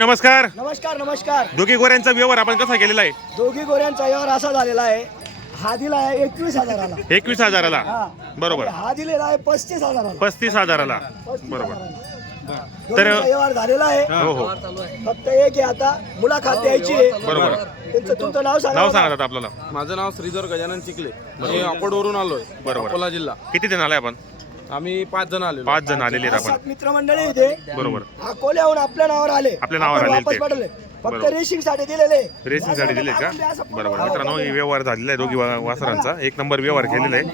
नमस्कार. नमस्कार नमस्कार. दोघी गोऱ्यांचा व्यवहार आपण कसा केलेला आहे? दोघी गोऱ्यांचा व्यवहार असा झालेला आहे हा दिला आहे एकवीस हजाराला. एकवीस हजाराला? हा. बरोबर. आणि हा दिलेला आहे पस्तीस हजाराला. पस्तीस हजाराला. बरोबर. तर- दोघींचा व्यवहार झालेला आहे. हो हो. फक्त एक आहे आता मुलाखत द्यायची आहे. बरोबर त्यांचं तुमचं नाव सांगा नाव सांगा आता आपल्याला. माझं नाव श्रीधर गजानन चिखले. मी अकोटवरून आलोय बरोबर. अकोला जिल्हा. किती जण आलाय आपण? आम्ही पाच जण आलेलो. पाच जण आलेले आहेत आपण. सात मित्रमंडळी इथे. बरोबर. अकोल्याहून आपल्या नावावर आले. आपल्या नावावर आलेले वापस ते. पाठवले. फक्त बरोबर. रेसिंगसाठी दिलेले. रेसिंगसाठी दिले का? बरोबर. मित्रांनो हे व्यवहार झालेला आहे दोघी वा- वासरांचा. एक नंबर व्यवहार केलेला आहे.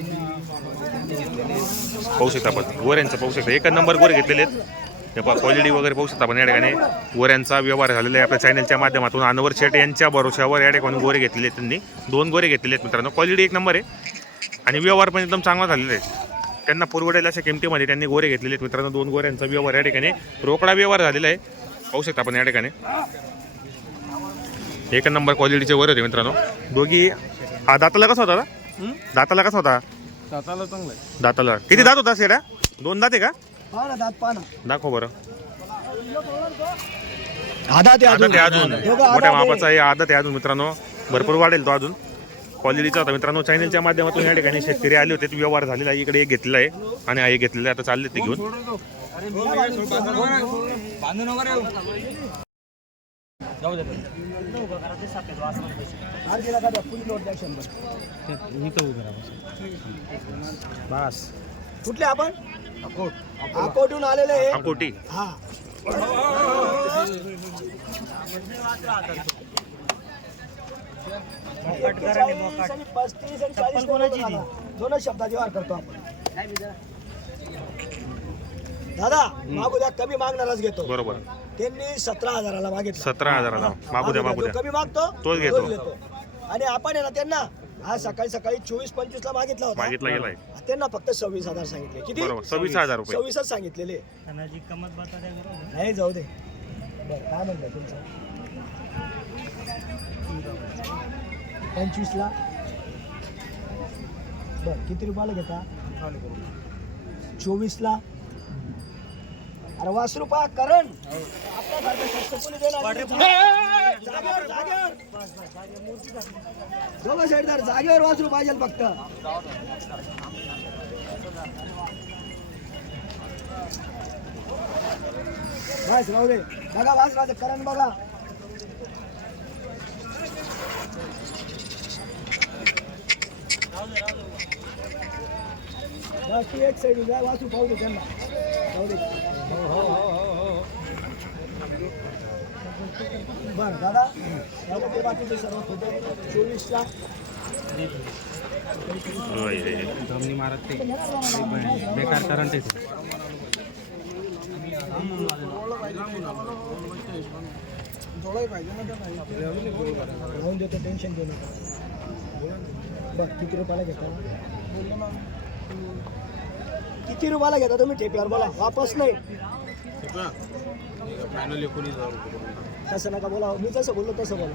पाहू शकता आपण. गोऱ्यांचं पाहू शकता. एक नंबर गोरे घेतलेले आहेत. क्वालिटी वगैरे पाहू शकता आपण या ठिकाणी. गोऱ्यांचा व्यवहार झालेला आहे आपल्या चॅनलच्या माध्यमातून. अनवर शेट यांच्या भरोश्यावर या ठिकाणी गोरे घेतलेले आहेत त्यांनी. दोन गोरे घेतलेले आहेत मित्रांनो. क्वालिटी एक नंबर आहे. आणि व्यवहार पण एकदम चांगला झालेला आहे. त्यांना पुरवडेल अशा किमतीमध्ये त्यांनी गोरे घेतलेले आहेत. मित्रांनो दोन गोऱ्यांचा व्यवहार या ठिकाणी. रोकडा व्यवहार झालेला आहे. पाहू शकता आपण या ठिकाणी. एक नंबर क्वालिटीचे वर होते मित्रांनो. दोघी हा दाताला कसा होता दादा? दाताला कसा होता? दाताला चांगलं आहे. दाताला. किती दात होता शेड्या दोन दात आहे का? दाखव बरं. आधा ते आदत आहे अजून. मोठ्या. मापाचा आहे आदत आहे अजून मित्रांनो. भरपूर वाढेल तो अजून. क्वालिटीचा होता. मित्रांनो चॅनलच्या माध्यमातून या ठिकाणी शेतकरी आले होते. ते व्यवहार झालेला आहे. इकडे एक घेतलेला आहे आणि हा एक घेतलेला आहे. आता चालले ते घेऊन. बस. कुठले आपण? अकोटून आलेले आहे. हा. कोटी हा एक्केचाळीस आणि पस्तीस आणि चाळीस दोनच शब्दात व्यवहार करतो आपण. दादा मागू द्या कमी मागणारच घेतो. बरोबर. त्यांनी सतरा हजाराला मागितलं. सतरा हजाराला. मागू द्या मागू जो कमी मागतो तोच घेतो. लेतो. आणि आपण आहे ना त्यांना आज सकाळी सकाळी चोवीस पंचवीस ला मागितला होता. मागितला गेलाय. त्यांना फक्त सव्वीस हजार सांगितले. किती? बरोबर. सव्वीस हजार रुपये. सव्वीसच सांगितलेले. नाही जाऊ दे. बरं काय म्हणलं तुमचं? पंचवीस ला बर किती रुपयाला घेता? चोवीस ला अरे वास रुपया करण! दोघं साईडदार जागेवर वासरू पाहिजे फक्त. राहू दे. बघा वास राहते करण बघा. तू एक साईड जा वासू पाहू दे त्यांना. बरं दादा. झालं ते बाकीचे सर्व फोटो चोवीसला. होय, होय. मारत ते. बेकार राहून देतो टेन्शन घेऊ नका बरं किती रुपयाला घेता किती रुपयाला घेता तुम्ही ठेप्यावर बोला? वापस नाही. फायनल एकोणीस हजार रुपये तसं नका बोला. मी जसं बोललो तसं बोला.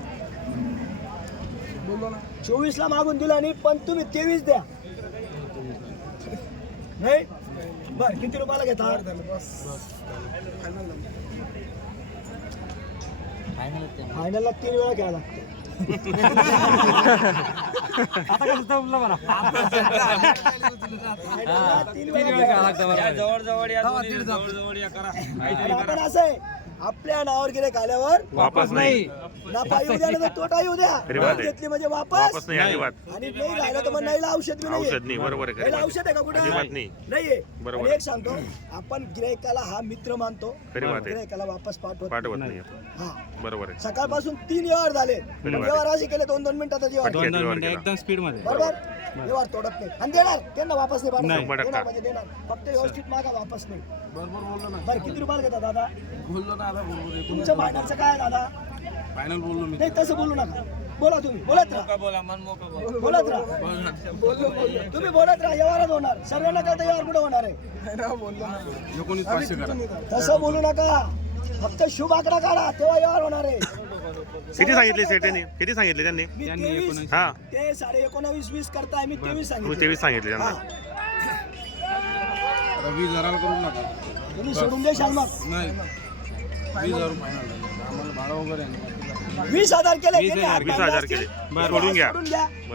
बोललो ना चोवीसला मागून दिला आणि पण तुम्ही तेवीस द्या. नाही? बर किती रुपयाला घेता? फायनलला तीन वेळा लागतो. तीन वेळा घ्यायला लागतं. आणि आपण असं आहे आपल्या नावावर गिरेक आल्यावर वापस नाही. नफा येऊ द्या ना तोटा येऊ द्या. आहे. घेतली म्हणजे वापस. वापस नाही अजिबात. आणि नाही राहिलं तर मग नाही औषध बी औषध नाही बरोबर आहे खरी नाहीला बात औषध आहे का कुठे? अजिबात नाही. नाहीये. बरोबर. आणि एक सांगतो आपण गिरायकाला हा मित्र मानतो. खरी बात आहे. गिरायकाला वापस पाठवत पाठवत नाही. हा. बरोबर आहे. सकाळपासून तीन व्यवहार झाले. आहे. व्यवहार असे केले दोन दोन मिनिटाचा व्यवहार. पटकन व्यवहार केला. एकदम स्पीडमध्ये बरोबर. व्यवहार तोडत नाही. आणि देणार. त्यांना वापस नाही शंभर पाठवणार. टक्का. देणार म्हणजे देणार. फक्त व्यवस्थित मागा वापस नाही. बरोबर बोललो ना. बरं किती रुपयाला घेता दादा? बोललो ना आता बरोबर तुमचं फायनलचं काय दादा? फायनल बोललो मी. नाही तसं बोलू नका. बोला तुम्ही बोलत राहा. बोलत राहा. तुम्ही बोलत राहा व्यवहारात होणार. व्यवहार कुठे होणार आहे. एकोणीस पाचशे करा. तसं बोलू नका. फक्त शुभ आकडा काढा तेव्हा व्यवहार होणार आहे. किती सांगितले सेटेने किती सांगितले त्यांनी? हा. ते साडे एकोणावीस वीस करताय मी तेवीस तू सांगितलं. तेवीस सांगितले हा. त्यांना वीस हजाराला करू नका. तुम्ही सोडून देशाल मग नाही. वीस हजार फायनल वीस हजार केले केले. वीस हजार. केले. बरं, सोडून घ्या. सोडून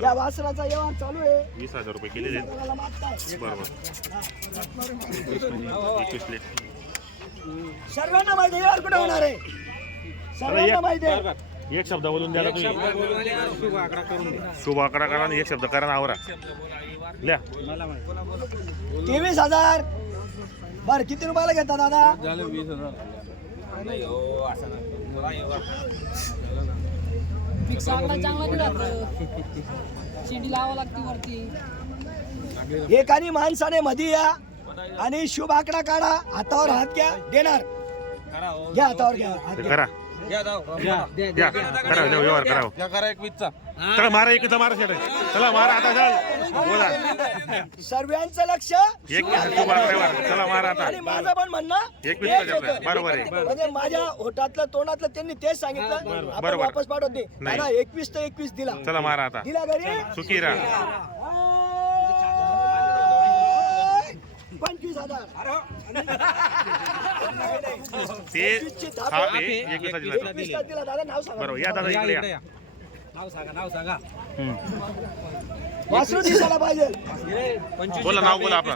या वासराचा व्यवहार चालू आहे. वीस हजार रुपये केलेले आहेत. कोणाला मागताय. बरोबर एकवीसले सर्वांना माहिती आहे व्यवहार कुठे होणार आहे? सर्वांना माहिती आहे. एक शब्द बोलून द्या ना तुम्ही. शुभ आकडा करा आणि एक शब्द करा ना आवरा. लिहा. तेवीस हजार. बर किती रुपयाला घेता दादा? झाले वीस हजार. फिक्स आकडा चांगला दिला तर शिडी लावा लागते वरती. एकाने माणसाने मध्ये या आणि शुभ आकडा काढा. हातावर हात घ्या. देणार. घ्या हातावर घ्या. करा. हो. क्या करा मारा एक मारा शेट चला मारा आता चल. बोला. सर्वांचं लक्ष एक शुभ आकड्यावर चला मारा आता. आणि माझं पण म्हणणं एक. होतं. बरोबर आहे. म्हणजे माझ्या होटातलं तोंडातलं त्यांनी तेच सांगितलं. आपण बरोबर. वापस पाठवत नाही. नाही. दादा एकवीस तर एकवीस दिला. चला मारा आता. दिला घरी. सुखी राहा. पंचवीस हजार. ते एकवीसला दिला. दिला. दादा नाव सांगा. बरोबर या दादा इकडे या. वासरू दिसायला पाहिजे. बोला नाव बोला आपलं.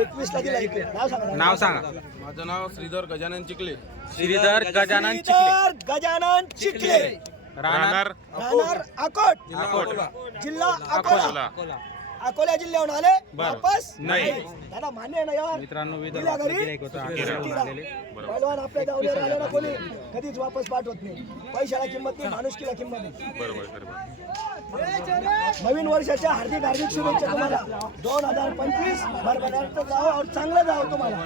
एकवीसला दिला इकडे. नाव सांगा. नाव सांगा. माझं नाव श्रीधर गजानन चिखले. श्रीधर गजानन चिखले. श्रीधर गजानन चिखले. राहणार राहणार अकोट. जिल्हा अकोला. अकोला. अकोला जिल्ह्याहून आले वापस? नाही. दादा मान्य आहे ना यार. मित्रांनो घरी? सुट्टीला. पहिलवान आपल्या गावल्यावर आले ना कोणी कधीच वापस पाठवत नाही. पैशाला किंमत नाही माणुसकीला किंमत नाही. बरोबर बरोबर. नवीन वर्षाच्या हार्दिक हार्दिक शुभेच्छा तुम्हाला. दोन हजार पंचवीस भरभराट जाओ और चांगलं जाओ तुम्हाला.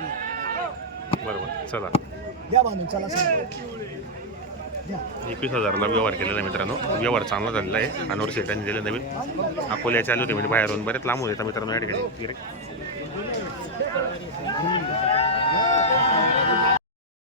बरोबर चला. द्या बांधून चला. सांगा एकवीस हजाराला व्यवहार केलेला आहे मित्रांनो. व्यवहार चांगला झालेला आहे. अनवर शेटांनी दिले नवीन. अकोल्याचे चालू होते म्हणजे बाहेरून बरेच लांब होते मित्रांनो या ठिकाणी.